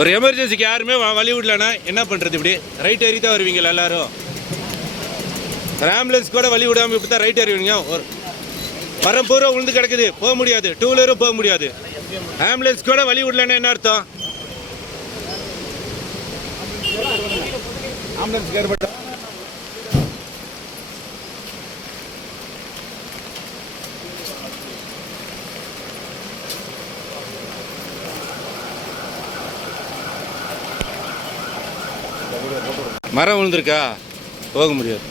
ஒரு எமர்ஜென்சிக்கு யாருமே வழி விடலன்னா என்ன பண்ணுறது? இப்படி ரைட் ஏறி தான் வருவீங்களா எல்லாரும்? ஆம்புலன்ஸ் கூட வழி விடாமல் இப்படி தான் ரைட் ஏறிவீங்க. ஒரு மரம் பூரா உளுந்து கிடக்குது, போக முடியாது. டூ வீலரும் போக முடியாது. ஆம்புலன்ஸ் கூட வழி விடலன்னா என்ன அர்த்தம்? ஆம்புலன்ஸ் ஏற்பட்ட மரம் விழுந்திருக்கா, போக முடியாது.